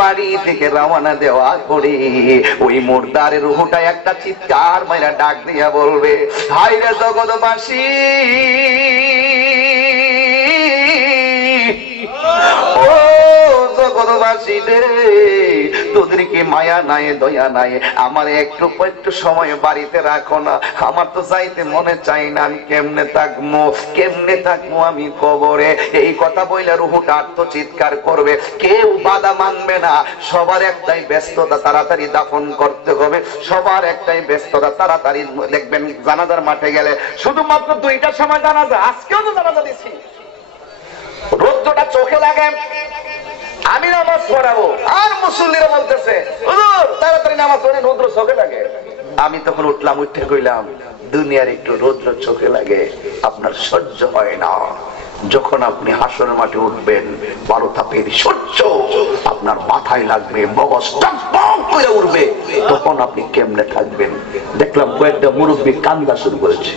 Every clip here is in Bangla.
বাড়ি থেকে রওনা দেওয়া করে ওই মুর্দার রূহটা একটা চিৎকার মাইরা ডাক দিয়া বলবে, হায় রে জগৎবাসী, ও জগৎবাসী রে, তোদেরকে মায়া নাই দয়া নাই, আমার একটু সময় বাড়িতে রাখো না, আমার তো যাইতে মনে চাই না, আমি কেমনে থাকবো আমি কবরে। এই কথা বইলে রুহুটা আত্মচিৎকার করবে, কেউ বাধা মানবে না। সবার একটাই ব্যস্ততা, তাড়াতাড়ি দাফন করতে হবে, সবার একটাই ব্যস্ততা, তাড়াতাড়ি দেখবেন জানাজার মাঠে গেলে শুধুমাত্র 2টার সময় জানাজা। আজকেও তো জানাজা দিচ্ছি, রোদ্রটা চোখে লাগে, আমি নামাজ পড়াবো, আর মুসল্লিরা বলতেছে হুজুর তাড়াতাড়ি নামাজ পড়ে, রৌদ্র চোখে লাগে। আমি তখন উঠলাম, উঠে কইলাম, দুনিয়ার একটু রৌদ্র চোখে লাগে, আপনার সহ্য হয় না। যখন আপনি হাসর মাঠে উঠবেন, 12 তাপের সূর্য আপনার মাথায় লাগবে, মগজ টকবক করে উঠবে, তখন আপনি কেমনে থাকবেন? দেখলাম কয়েকটা মুরব্বী কান্দা শুরু করেছে।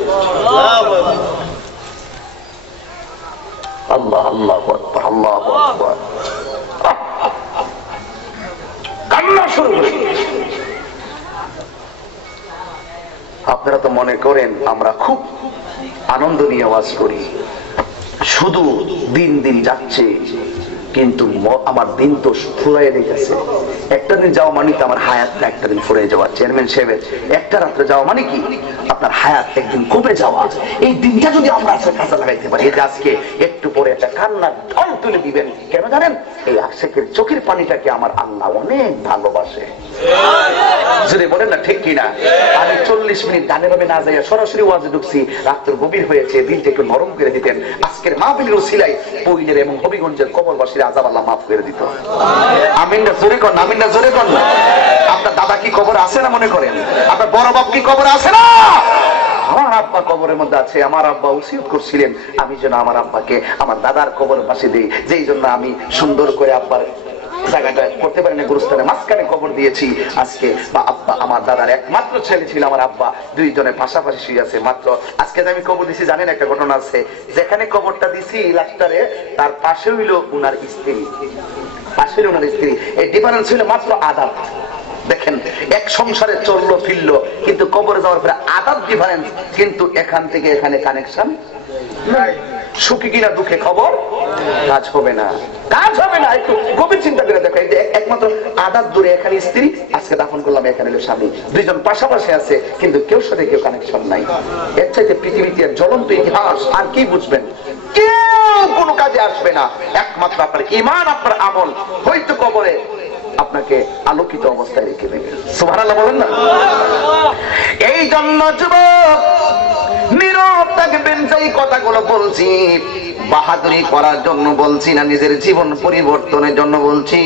আল্লাহ আল্লাহু আকবার, আল্লাহু আকবার, কান্না শুরু করেছে। আপনারা তো মনে করেন আমরা খুব আনন্দ নিয়ে ওয়াজ করি, শুধু দিন দিন যাচ্ছে, কিন্তু আমার দিন তো ফুরাই গেছে। একটা দিন যাওয়া মানে তো আমার হায়াতটা একটা দিন ফুরাই যাওয়া। চেয়ারম্যান সাহেবের একটা রাত্রে যাওয়া মানে কি আপনার হায়াত একদিন কমে যাওয়া। এই দিনটা যদি আমরা আজকে কাজে লাগাইতে পারি, এটা আজকে একটু পরে একটা কান্নার ঢল তুলে দিবেন। কেন জানেন? এই আশেকের চোখের পানিটাকে আমার আল্লাহ অনেক ভালোবাসে। যদি বলেন না ঠিক কিনা? আমি 40 মিনিট গানের ভাবে না যাইয়া সরাসরি ওয়াজে ঢুকছি, রাত্র গভীর হয়েছে, দিনটা একটু নরম করে দিতেন। আজকের মাহফিলের ওসিলায় পৈলের এবং হবিগঞ্জের কবরবাসীর আযাব আল্লাহ মাফ করে দিত। আমিন না জোরে কোন, আমিন না জোরে কোন। আপনার দাদা কি কবর আছে না মনে করেন? আপনার বড় বাপ কি কবর আছে না? আমার আব্বা কবরের মধ্যে আছে। আমার আব্বা ওসিয়ত করছিলেন আমি যেন আমার আব্বাকে আমার দাদার কবরের পাশে দেই, যেই জন্য আমি সুন্দর করে আব্বার জায়গাটা করতে পারি না, গুরুস্থানে মাঝখানে কবর দিয়েছি। আজকে আব্বা আমার দাদার একমাত্র ছেলে ছিল, আমার আব্বা দুইজনের পাশাপাশি শুয়ে আছে। মাত্র আজকে আমি কবর দিছি, জানেন একটা ঘটনা আছে, যেখানে কবরটা দিছি লাস্টারে তার পাশে হইল উনার স্ত্রী, পাশে উনার স্ত্রী। এই ডিফারেন্স হইল মাত্র আদাব। দেখেন, এক সংসারে চললো ফিরলো, কিন্তু কবরে যাওয়ার পরে আদাব ডিফারেন্স, কিন্তু এখান থেকে এখানে কানেকশন নাই। সুখী কিনা দুঃখে খবর কাজ হবে না, কাজ হবে না। একটু গভীর চিন্তা করে দেখো, একমাত্র আদাব দূরে এখানে স্ত্রী, আজকে দাফন করলাম এখানে হলো স্বামী, দুইজন পাশাপাশি আছে, কিন্তু কেউ সাথে কেউ কানেকশন নাই। এর চাইতে পৃথিবীতে জ্বলন্ত ইতিহাস আর কি বুঝবেন? কেউ কোনো কাজে আসবে না, একমাত্র আপনার ঈমান, আপনার আমল হয়তো কবরে আপনাকে আলোকিত অবস্থায় রেখে দেবে। সুবহানাল্লাহ বলেন না? এই জন্য যুবক নীরব থাকবেন। যেই কথাগুলো বলছি বাহাদুরি করার জন্য বলছি না, নিজের জীবন পরিবর্তনের জন্য বলছি।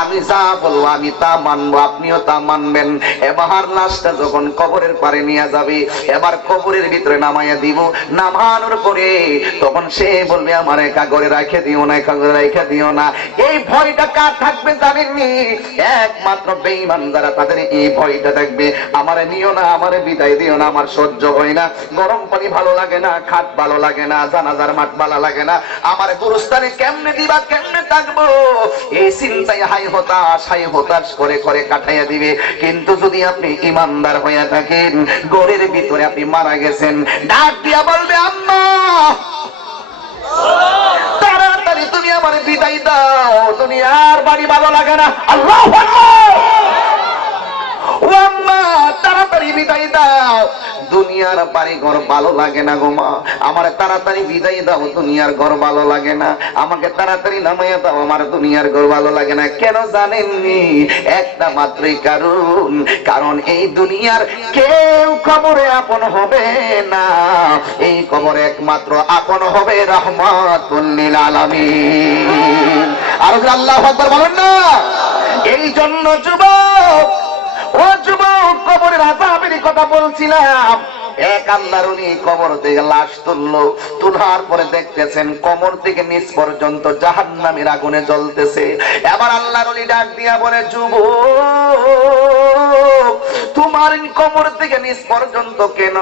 আমি যা বলবো আমি তা মানবো, আপনিও তা মানবেন। এবার লাশটা যখন কবরের পারে নিয়ে যাবে, এবার কবরের ভিতরে নামাইয়া দিব, নামানোর পরে তখন সে বলবে আমার কাগরে রাখে দিও না, কাগরে রাখে দিও না। এই ভয়টা কার থাকবে জানেননি? একমাত্র বেঈমান যারা, তাদের এই ভয়টা থাকবে, আমারে নিও না, আমারে বিদায় দিও না, আমার সহ্য হয় না, গরম পানি ভালো লাগে না, খাট ভালো লাগে না, জানাজার মাঠ ভালো লাগে না, আমার গুরুস্থানে কেমনে দিবা, কেমনে থাকবো, এই চিন্তায় হাই হতাশ করে করে কাটাইয়া দিবে। কিন্তু যদি আপনি ইমানদার হইয়া থাকেন, ঘরের ভিতরে আপনি মারা গেছেন, ডাক দিয়া বলবে আম্মা তাড়াতাড়ি তুমি আমার বিদায় দাও, দুনিয়ার বাড়ি ভালো লাগে না। আল্লাহু আকবার। ও আম্মা তাড়াতাড়ি বিদায় দাও, দুনিয়ার বাড়ি ঘর ভালো লাগে না গো মা, আমার তাড়াতাড়ি বিদায় দাও, দুনিয়ার ঘর ভালো লাগে না, আমাকে তাড়াতাড়ি নামাইয়া দাও, আমার দুনিয়ার ঘর ভালো লাগে না। কেন জানেননি? একটা মাত্রই কারণ, কারণ এই দুনিয়ার কেউ কবরে আপন হবে না, এই কবরে একমাত্র আপন হবে রাহমাতুল লিল আলামিন। আর আল্লাহু আকবার বলেন না? এই জন্য যুবক, ও যুবক, কবরের আযাবের কথা বলছিলাম, এক আল্লাহর ওলি কবর থেকে লাশ তুললো, তোলার পরে দেখতেছেন কবর থেকে নিচ পর্যন্ত জাহান্নামের আগুনে জ্বলতেছে। এবার আল্লাহর ওলি ডাক দিয়া বলে, যুবক তোমার কবর থেকে নিচ পর্যন্ত কেন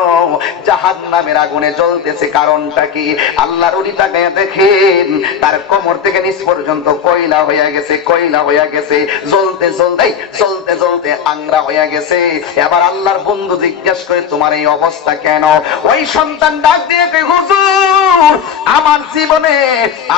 জাহান্নামের আগুনে জ্বলতেছে, কারণটা কি? আল্লাহর ওলি তাকায় দেখেন তার কবর থেকে নিচ পর্যন্ত কয়লা হয়ে গেছে, কয়লা হয়ে গেছে, জ্বলতে জ্বলতে জ্বলতে জ্বলতে আংরা হয়ে গেছে। এবার আল্লাহর বন্ধু জিজ্ঞাসা করে, তোমার এই অবস্থা কেন? ওই সন্তান ডাক দিয়ে কয়, হুজুর আমার জীবনে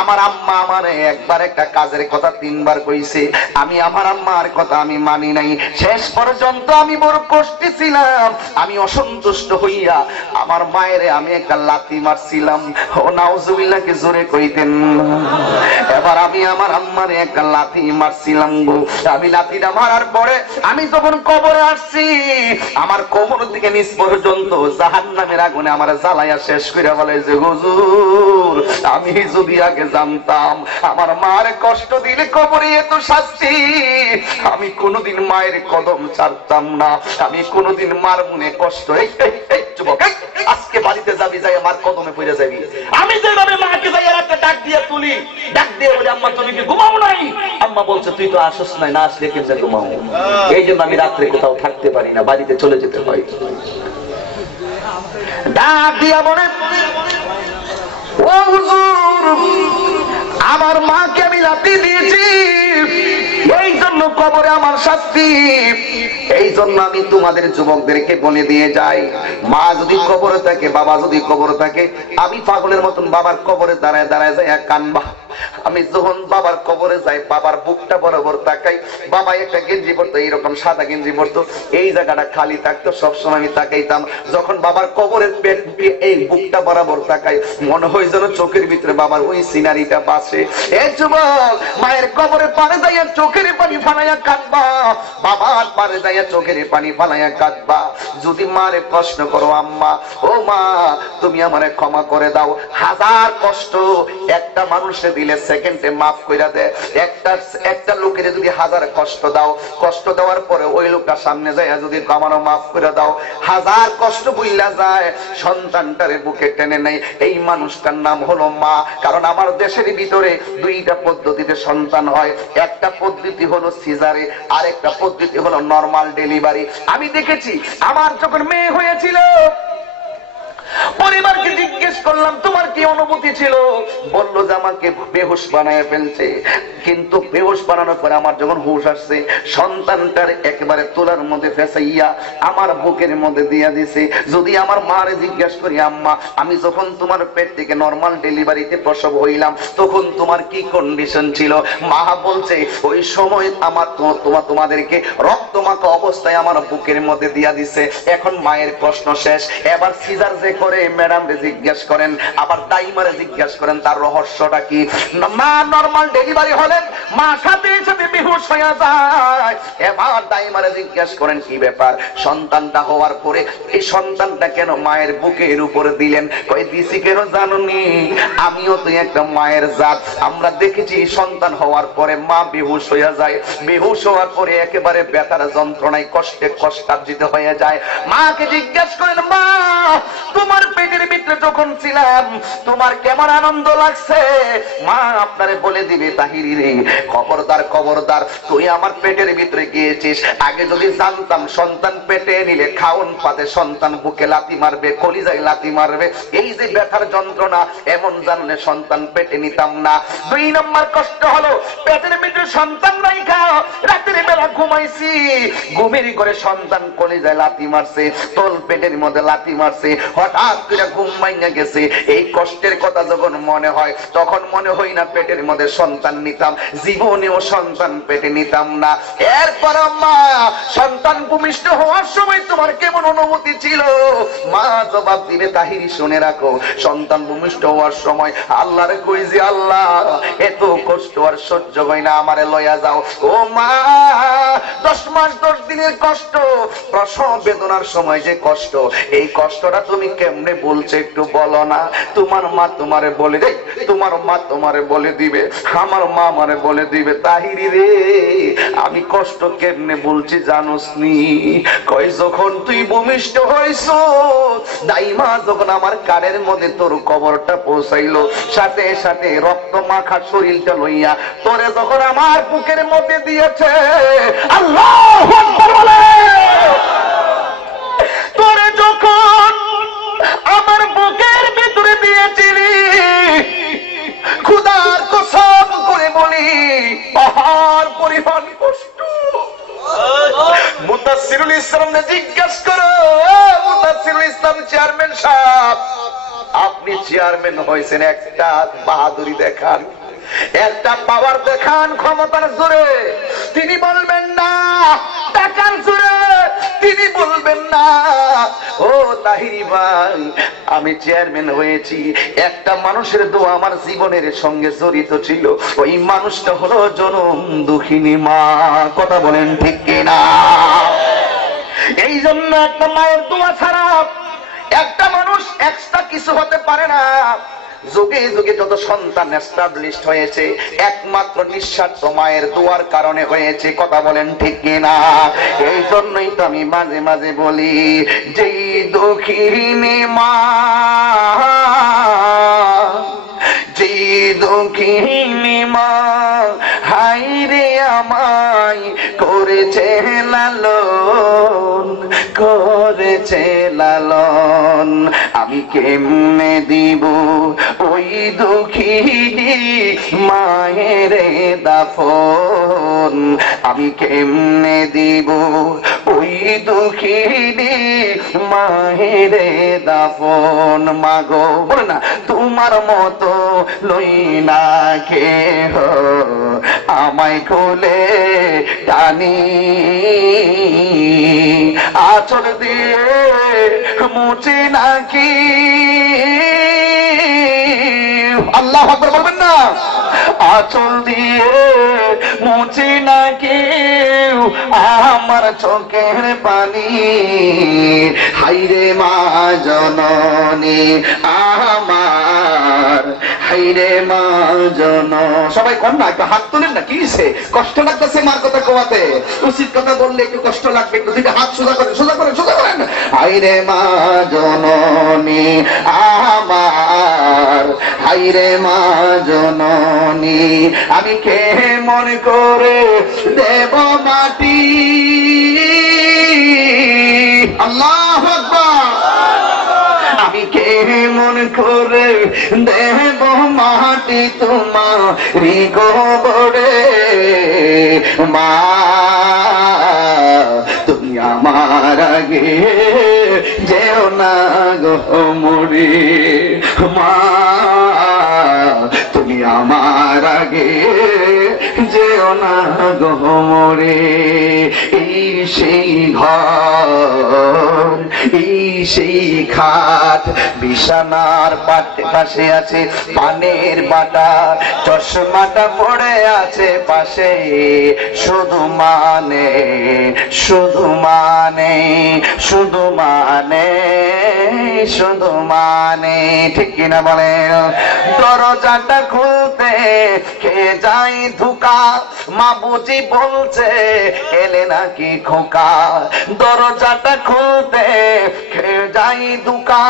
আমার আম্মা আমারে একবার একটা কাজের কথা 3 বার কইছে, আমি আমার আম্মার কথা আমি মানি নাই, শেষ পর্যন্ত আমি বড় কষ্টে ছিলাম, আমি অসন্তুষ্ট হইয়া আমার মায়ের আমি একটা লাথি মারছিলাম। ও নাউজুবিল্লাহ কে জোরে কইতেন। এবার আমি আমার আম্মারে একটা লাথি মারছিলাম গো, আমি লাথিটা মারার পরে আমি যখন কবরে আসছি আমার কবর থেকে নিচ পর্যন্ত জাহান্নামের আগুনে আমার জ্বালায়া শেষ করে বলে যে, হুজুর আমি যদি আগে জানতাম আমার মার কষ্ট দিলে কবরে এত শাস্তি, আমি কোনোদিন মায়ের কদম ছাড়তাম না, আমি কোনোদিন মার মনে কষ্ট। এই যুবক, আজকে বাড়িতে যাবি, যাই আমার কদমে পড়ে যাবি। আমি যেভাবে মাকে যাই একটা ডাক দিয়ে তুলি, ডাক দিয়ে বলি, আম্মা তুমি কি ঘুমাও নাই? আম্মা বলছে, তুই তো আসস নাই, না আসলে কেমনে ঘুমাও? এই জন্য আমি রাত্রে কোথাও থাকতে পারি না, বাড়িতে চলে যেতে হয়। ডাক দিয়া বলে, ও হুজুর আমার মাকে আমি লাথি দিয়েছি, এই জন্য কবরে আমার শাস্তি। এই জন্য আমি তোমাদের যুবকদেরকে বলে দিয়ে যাই, মা যদি কবরে থাকে, বাবা যদি কবরে থাকে, আমি পাগলের মতন বাবার কবরে দাঁড়ায় দাঁড়ায় যাই কানবা। আমি যখন বাবার কবরে যাই, বাবার বুকটা বরাবর তাকাই, বাবা একটা গেঞ্জি পরতো, এইরকম সাদা গেঞ্জি পরতো, এই জায়গাটা খালি থাকতো, সবসময় আমি তাকাইতাম। যখন বাবার কবরের পেট এই বুকটা বরাবর তাকাই, মনে হয় যেন চোখের ভিতরে বাবার ওই সিনারিটা বাসে। এই যুবক মায়ের কবরে পারে যাইয়া চোখের পানি ফালাইয়া কাঁদবা, বাবার পারে যাইয়া চোখের পানি ফালাইয়া কাঁদবা। যদি মারে প্রশ্ন করো, আম্মা ও মা তুমি আমারে ক্ষমা করে দাও, হাজার কষ্ট একটা মানুষে দিলে সেকেন্ডে মাফ কইরা দেয়, একটা লোকের যদি হাজার কষ্ট দাও, কষ্ট দেওয়ার পরে ওই লোকটার সামনে যায় যদি আমারও মাফ করে দাও, হাজার কষ্ট ভুইলা যায়, সন্তানটারে বুকে টেনে নেই, এই মানুষটার নাম হলো মা। কারণ আমার দেশের ভিতরে 2টা পদ্ধতিতে সন্তান হয়, একটা পদ্ধতি হলো সিজারে, আর একটা পদ্ধতি হলো নরমাল ডেলিভারি। আমি দেখেছি আমার যখন মেয়ে হয়েছিল, পরিবারকে জিজ্ঞেস করলাম তোমার কি অনুভূতি ছিল, বললো যে আমাকে বেহুশ বানায় ফেলছে। কিন্তু বেহুশ বানানোর পরে আমার যখন হুশ আসছে, সন্তানটার একেবারে তোলার মধ্যে ফেসাইয়া আমার বুকের মধ্যে দিয়া দিছে। যদি আমার মারে জিজ্ঞেস করি, আম্মা আমি যখন তোমার পেট থেকে নরমাল ডেলিভারিতে প্রসব হইলাম তখন তোমার কি কন্ডিশন ছিল, মা বলছে ওই সময় আমার তোমাদেরকে রক্তমাখা অবস্থায় আমার বুকের মধ্যে দিয়া দিছে। এখন মায়ের প্রশ্ন শেষ, এবার সিজার যে করে ম্যাডাম জিজ্ঞেস করেন, আবার দাইমারে জিজ্ঞেস করেন তার রহস্যটা কি। মা নরমাল ডেলিভারি হলেন, মা সাথে সাথে বেহুশ হয়ে যায়। এবার দাইমারে জিজ্ঞেস করেন কি ব্যাপার, সন্তানটা হওয়ার পরে এই সন্তানটা কেন মায়ের বুকের উপরে দিলেন? কই দিছি কেন জানুনি, আমিও তো একটা মায়ের জাত। আমরা দেখেছি সন্তান হওয়ার পরে মা বেহুশ হয়ে যায়, বেহুশ হওয়ার পরে একেবারে ব্যথার যন্ত্রণায় কষ্টে কষ্টার্জিত হয়ে যায়। মাকে জিজ্ঞেস করেন, মা তোমার পেটের ভিতরে যখন ছিলাম তোমার কেমন আনন্দ লাগছে? মা আপনারে বলে দিবে, তাহিরি রে খবরদার খবরদার, তুই আমার পেটের ভিতরে গিয়েছিস, আগে যদি জানতাম সন্তান পেটে নিলে খাওন পাতে সন্তান বুকে লাথি মারবে, কলিজায় লাথি মারবে, এই যে ব্যথার যন্ত্রণা এমন জানলে সন্তান পেটে নিতাম না। 2 নম্বর কষ্ট হলো পেটের ভিতরে সন্তান নাই, খাও রাতের বেলা ঘুমাইছি, ঘুমের করে সন্তান কলিজায় লাথি মারছে, তোল পেটের মধ্যে লাথি মারছে, হঠাৎ করে ঘুম ভাঙা গেছে। এই কষ্টের কথা যখন মনে হয় তখন মনে হয় না পেটের মধ্যে সন্তান নিতাম, জীবনেও সন্তান পেটে নিতাম না। এরপর মা সন্তান ভূমিষ্ঠ হওয়ার সময় তোমার কেমন অনুভূতি ছিল? মা জবাব দিবে, তাহিরি শুনে রাখো, সন্তান ভূমিষ্ঠ হওয়ার সময় আল্লাহরে কই যে আল্লাহ এত কষ্ট আর সহ্য হয় না, আমারে লয়া যাও। ও মা 10 মাস 10 দিনের কষ্ট, প্রসব বেদনার সময় যে কষ্ট, এই কষ্টটা তুমি কেমনে বলছো একটু বলো না। তোমার মা তোমারে বলে দে, তোমার মা তোমারে বলে দিবে, আমার মা আমারে বলে দিবে, তাহিরি রে আমি কষ্ট কেমনে বলছি জানোস নি? কয় যখন তুই ভূমিষ্ঠ হইছ দাইমা যখন আমার কানের মধ্যে তোর কবরটা পৌঁছাইলো, সাথে সাথে রক্ত মাখা শরীরটা লইয়া তোরে যখন আমার বুকের মধ্যে দিয়েছে, আল্লাহু আকবার বলে, তোরে যখন আমার বুকের ভিতরে দিয়েছিলি, খুদার কসম করে বলি পাহাড় পরিমাণ কষ্ট। মুতাসসিরুল ইসলামকে জিজ্ঞাসা করো, মুতাসসিরুল ইসলাম চেয়ারম্যান সাহেব, আপনি চেয়ারম্যান হয়েছেন, একটা বাহাদুরি দেখান, একটা পাওয়ার দেখান, ক্ষমতার জোরে। তিনি বলবেন না, টাকার জোরে তিনি বলবেন না। ও তাহিরি ভাই, আমি চেয়ারম্যান হয়েছি, একটা মানুষের দোয়া আমার জীবনের সঙ্গে জড়িত ছিল, ওই মানুষটা হলো জনম দুঃখিনী মা। কথা বলেন ঠিক কিনা? এই জন্য একটা মায়ের দোয়া ছাড়া একটা মানুষ এক্সট্রা কিছু হতে পারে না। যুগে যুগে যত সন্তান এস্টাবলিশড হয়েছে একমাত্র নিঃস্বার্থ মায়ের দোয়ার কারণে হয়েছে। কথা বলেন ঠিক কিনা? এই জন্যই তো আমি মাঝে মাঝে বলি, যেই দুঃখিনী মা, যেই দুঃখিনী মা হায়রে আমায় করেছে লালন, করেছে লালন, আমি কেমনে দিব ওই দুঃখিনী মায়ের দাফন, আমি কেমনে দিব ওই দুঃখিনী মায়ের দাফন। মাগো বলে না, তোমার মতো লই না কেহ আমায় কোলে টানি, আঁচল দিয়ে মুছে নাকি। আল্লাহু আকবার বলবেন না? আঁচল দিয়ে মুছে নাকি আমার চোখের পানি, হাইরে মা জননী আমার, হাইরে মা জন। সবাই কর না, একটু হাত তোলেন না, কি কষ্ট লাগতেছে মার কথা কোয়াতে? উচিত কথা বললে একটু কষ্ট লাগবে, একটু দুইটা হাত সোজা করেন, সোজা করেন, সোজা করেন। হাইরে মা জননী আমার, হাইরে মা জননী, আমি কে মনে করে দেব মাটি। আল্লাহু আকবার। আমি কে মনে করে দেব মাটি তোমারি গোবরে, মা তুমি আমার আগে যেও না গো মরে, মা তুমি আমার আগে যেও না গো মরে। এই সেই ঘর, এই সেই খাট, বিছানার পাশে আছে পানের বাটা, চশমাটা পড়ে আছে পাশে, শুধু মানে, শুধু মানে, শুধু মানে, শুধু মানে, ঠিক কিনা বলেন? দরজাটা খুলতে খেয়ে যাই ধোকা, মা বুঝি বলছে এলে নাকি খোকা। দরজাটা খুলতে খেয়ে যাই ধোকা,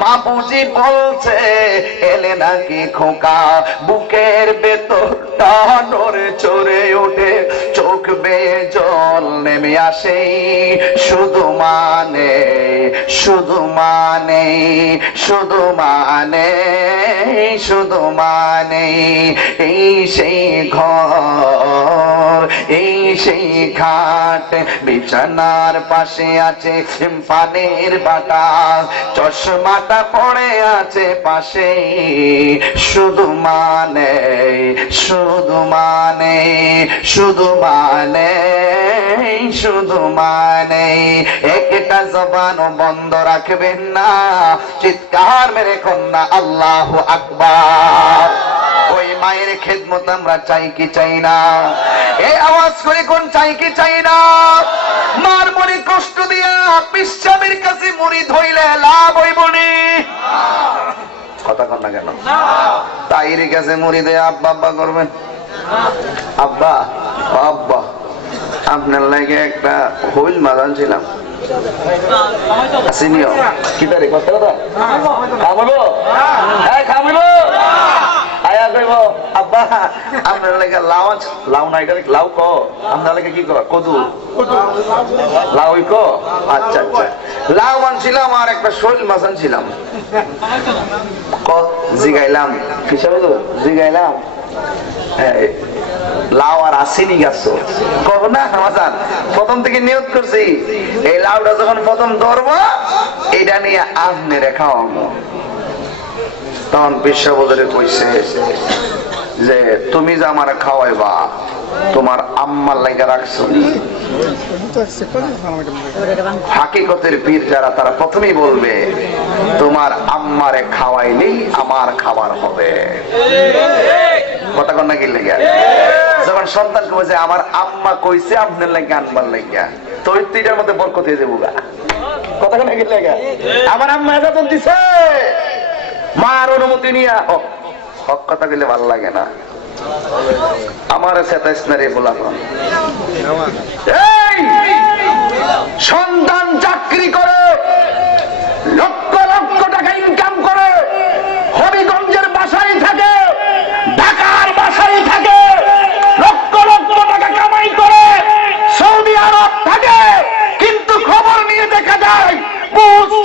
মা বুঝি বলছে এলে নাকি খোকা। বুকের ভেতরটা নড়ে চড়ে ওঠে, চোখ বেয়ে জল নেমে আসে, শুধু মানে, শুধু মানে, শুধু মানে, শুধু মানে। এই সেই ঘর, এই সেই খাট, বিছানার পাশে আছে পানের বাটা, চশমাটা পড়ে আছে পাশে, শুধু মানে, শুধু মানে, শুধু মানে, শুধু মানে। একটা জবানও বন্ধ রাখবেন না, চিৎকার মেরে কন্যা আল্লাহু আকবার। ওই মায়ের খেদমত আমরা চাই কি চাই না? এই আওয়াজ করে কোন চাই কি চাই না? মার মনে কষ্ট দিয়া পিসাবের কাছে মুড়ি ধইলে লাভ হইব নি? কথা কন না কেন? তাইর কাছে মুড়ি দিয়ে আব্বা আব্বা করবেন? আব্বা আব্বা আপনার লাগে একটা হুইল মাদান ছিলাম আসিনিও কি তারিখ কথা কথা খাবো খাবো আয়া কইব আব্বা আপনার লাগে লাউ লাউ নাই লাউ ক আপনার লাগে কি কর কদু লাউ ক আচ্ছা আচ্ছা লাউ আনছিলাম আর একটা শৈল মাছ আনছিলাম জিগাইলাম কিসব জিগাইলাম লাউ আর আসেনি গাছ কব না হাসান প্রথম থেকে নিয়ত করছি এই লাউটা যখন প্রথম ধরবো এটা নিয়ে আপনি রেখাও তখন বিশ্ববদরে কইছে যে তুমি যে আমার খাওয়াইবা তোমার আম্মার লাইগা রাখছো হাকিকতের পীর যারা তারা প্রথমেই বলবে তোমার আম্মারে খাওয়াইলেই আমার খাবার হবে কথা কন না কি লেগে যখন সন্তান কইছে আমার আম্মা কইছে আপনার লাগে আনবার লাগিয়া তো ওই তিনটার মধ্যে বরকত হয়ে যাবো কথা কন না কি লেগে আমার আম্মা এত দিছে মার অনুমতি নিয়ে হক কথা বলে ভালো লাগে না আমার সন্তান চাকরি করে লক্ষ লক্ষ টাকা ইনকাম করে হবিগঞ্জের বাসায় থাকে ঢাকার বাসায় থাকে লক্ষ লক্ষ টাকা কামাই করে সৌদি আরব থাকে কিন্তু খবর নিয়ে দেখা যায়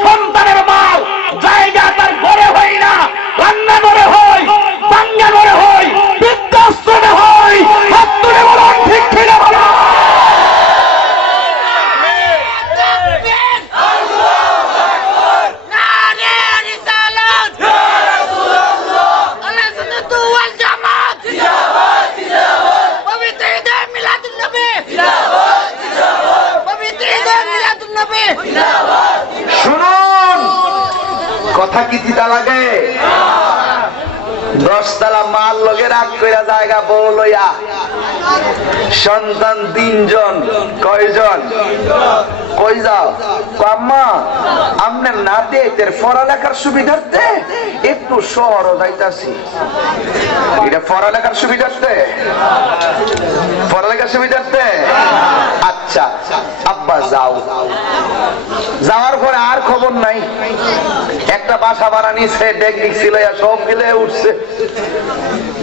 সন্তানের মাল জায়গা তার ঘরে হয় না রান্নাঘরে হয় বাঙ্গাঘরে হয় বৃদ্ধাশ্রমে হয় হাত তুলে বলুন ঠিক ঠিক বলো শুনুন কথা কি চিতা লাগে 10 তলা মাল লগে রাগ কইরা জায়গা বউ লইয়া সন্তান 3 জন কয়জন কই যাও আম্মা আমনে নাতি এর পড়ালেখার সুবিধার্থে একটু শহর যাইতাছি এটা পড়ালেখার সুবিধার্থে পড়ালেখার সুবিধার্থে আচ্ছা আব্বা যাও যাওয়ার পরে আর খবর নাই একটা বাসা ভাড়া নিছে টেকনিক ছিল সব মিলে উঠছে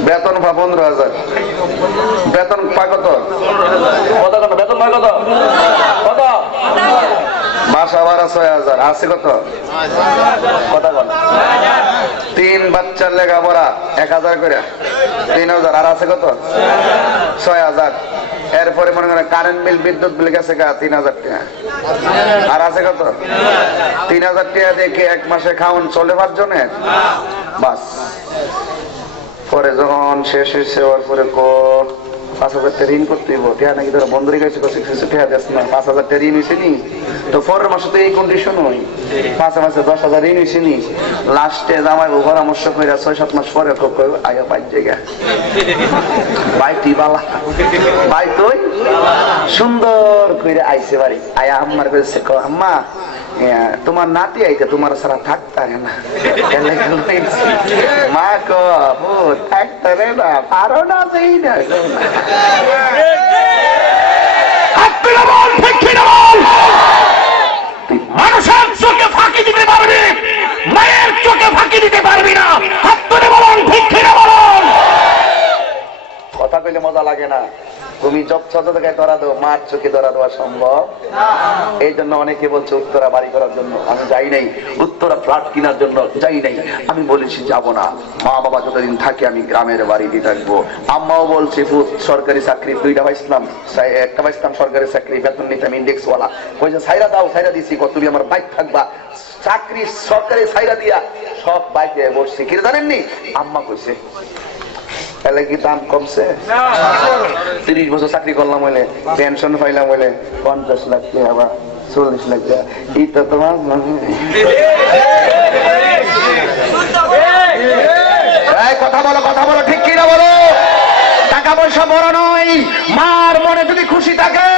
বেতন পা 15,000 বেতন পা কত বেতন পা কত কত বাসা ভাড়া 6,000 আছে কত কথা বল 3 বাচ্চার লেখাপড়া 1,000 করে 3,000 আর আছে কত 6,000 এরপরে মনে করেন কারেন্ট বিল বিদ্যুৎ বিল গেছে 3,000 টাকা আর আছে কত 3,000 টাকা দেখে 1 মাসে খাওন চলে 5 জনের বাস পরে যখন শেষ হয়েছে ওর পরে 5,000 টাকা ঋণ করতে হইব টিয়া নাকি তোরা বন্ধুরি গেছে 6,000 টাকা না 5,000 টাকা ঋণ হয়েছে নি তো পরের মাসে তো এই কন্ডিশন হই 5 মাসে 10,000 ঋণ হয়েছে নি লাস্টে জামাই পরামর্শ করে 6-7 মাস পরে আয়া 5 জায়গা বাইটি বালা বাই তুই সুন্দর করে আইসে বাড়ি আয়া আম্মার কাছে কো আম্মা তোমার নাতি আইতে তোমার সারা থাকতে না মা কো থাকতে না পারো না সেই না মানুষের চোখে ফাঁকি দিতে পারবি মায়ের চোখে ফাঁকি দিতে পারবি না হাত তুলে বলুন ঠিক ঠিক বলুন কথা কইলে মজা লাগে না তুমি চোখ ছোট থেকে ধরা দেবো মার চোখে ধরা দেওয়া সম্ভব এই জন্য অনেকে বলছে উত্তরা বাড়ি করার জন্য আমি যাই নাই উত্তরা ফ্ল্যাট কেনার জন্য যাই নাই আমি বলেছি যাব না মা বাবা যতদিন থাকে আমি গ্রামের বাড়িতে থাকবো আম্মাও বলছে সরকারি চাকরি 2টা পাইছিলাম একটা পাইছিলাম সরকারি চাকরি বেতন নিতাম ইন্ডেক্স ওয়ালা কইছে সাইরা দাও সাইরা দিছি তুমি আমার বাইক থাকবা চাকরি সরকারি সাইরা দিয়া সব বাইকে বসছি কি জানেননি আম্মা কইছে তাহলে কি দাম কমছে 30 বছর চাকরি করলাম বলে পেনশন পাইলাম বলে 50 লাখ টাকা বা 40 লাখ টাকা এটা তোমার কথা বলো ঠিক কিনা বলো টাকা পয়সা বড় নয় মার মনে যদি খুশি থাকে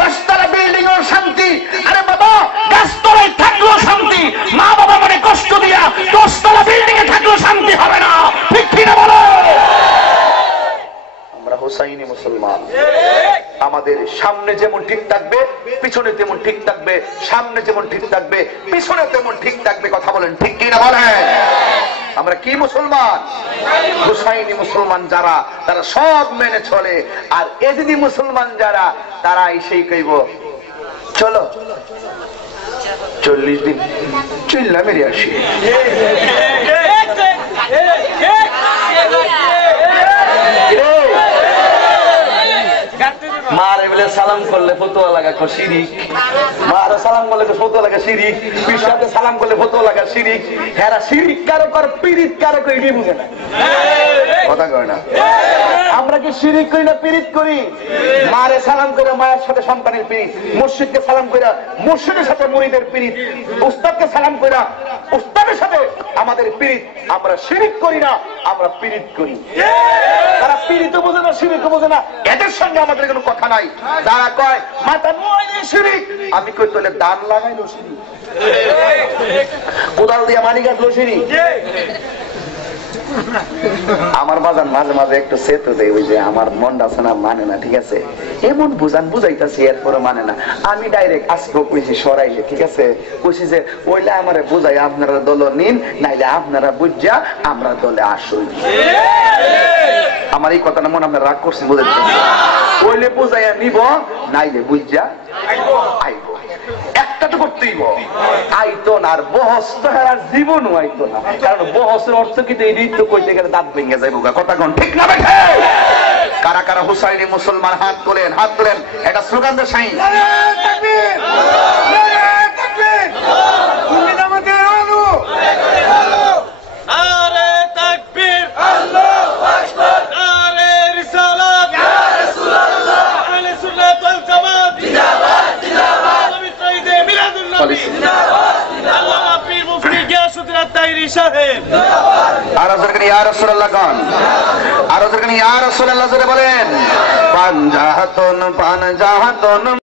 10 তলা বিল্ডিং এর শান্তি আরে বাবা গাছতলায় থাকলেও শান্তি মা বাবা মনে কষ্ট দিয়া 10 তলা বিল্ডিং এ থাকলেও শান্তি হবে না ঠিক কিনা বলো আমরা হুসাইনি মুসলমান আমাদের সামনে যেমন ঠিক থাকবে পিছনে তেমন ঠিক থাকবে, সামনে যেমন ঠিক থাকবে পিছনে তেমন ঠিক থাকবে। কথা বলেন ঠিক কিনা বলেন? আমরা কি মুসলমান? হুসাইনি মুসলমান যারা তারা সব মেনে চলে, আর এদিদি মুসলমান যারা তারা এসেই কইব চলো 40 দিন চিল্লা মেরে আসি। মারে বলে সালাম করলে ফতোয়া লাগা শিরিক, মারে সালাম করলে ফতোয়া লাগা শিরিক, পিসাকে সালাম করলে ফতোয়া লাগা শিরিক। হেরা শিরিক কারো কর, পীড়িত কারো কই এটি বুঝে না। কথা কয় না। আমরা কি শিরিক করি না পীড়িত করি? মারে সালাম করে মায়ের সাথে সন্তানের পীড়িত, মুর্শিদকে সালাম করে মুর্শিদের সাথে মুরিদের পীড়িত, উস্তাদকে সালাম করে উস্তাদের সাথে আমাদের পীড়িত। আমরা শিরিক করি না, আমরা পীড়িত করি। তারা পীড়িত বোঝে না, শিরিক বোঝে না, এদের সঙ্গে আমাদের কোনো কথা নাই। তারা কয় মাথা নয় শিরিক, আমি কই তোলে দান লাগাইলো শিরিক, কোদাল দিয়া মাটি কাটলো শিরিক। আমার বাজান মাঝে মাঝে একটু সেতু দেয়, ওই যে আমার মনটা আছে না, মানে না, ঠিক আছে, এমন বুঝাইতেছি এরপরে মানে না। আমি ডাইরেক্ট আজকে কইছি সরাইলে, ঠিক আছে, কইছি যে ওইলে আমারে বুঝাই আপনারা দল নিন, নাইলে আপনারা বুঝা আমরা দলে আসুন। আমার এই কথাটা মনে আপনার রাগ করছেন, বুঝাইতে ওইলে বুঝাইয়া নিব, নাইলে বুঝা আইব। একটা তো করতেই আইতো না, আর বহস তো আর জীবনও আইতো না। কারণ বহসের অর্থ কিন্তু এই ঋতু কইতে গেলে দাঁত ভেঙে যাইব। কথা কোন ঠিক না বেঠে? কারা কারা হুসাইনি মুসলমান হাত তোলেন, হাত তোলেন, এটা স্লোগান দেন সাইন। নারে তাকবীর, আল্লাহু আকবার, নারে রিসালাত, ইয়া রাসূলুল্লাহ, আহলে সুন্নাত ওয়াল জামাত জিন্দাবাদ, জিন্দাবাদ, পবিত্র ঈদে মিলাদুন নবী জিন্দাবাদ, আল্লামা পীর মুফতি গিয়াসউদ্দিন আত-তাহিরি সাহেব জিন্দাবাদ। আর আজকে ইয়া রাসূলুল্লাহ গান, আর আজকে ইয়া রাসূলুল্লাহ জোরে বলেন। পাঞ্জাহাতুন পাঞ্জাহাতুন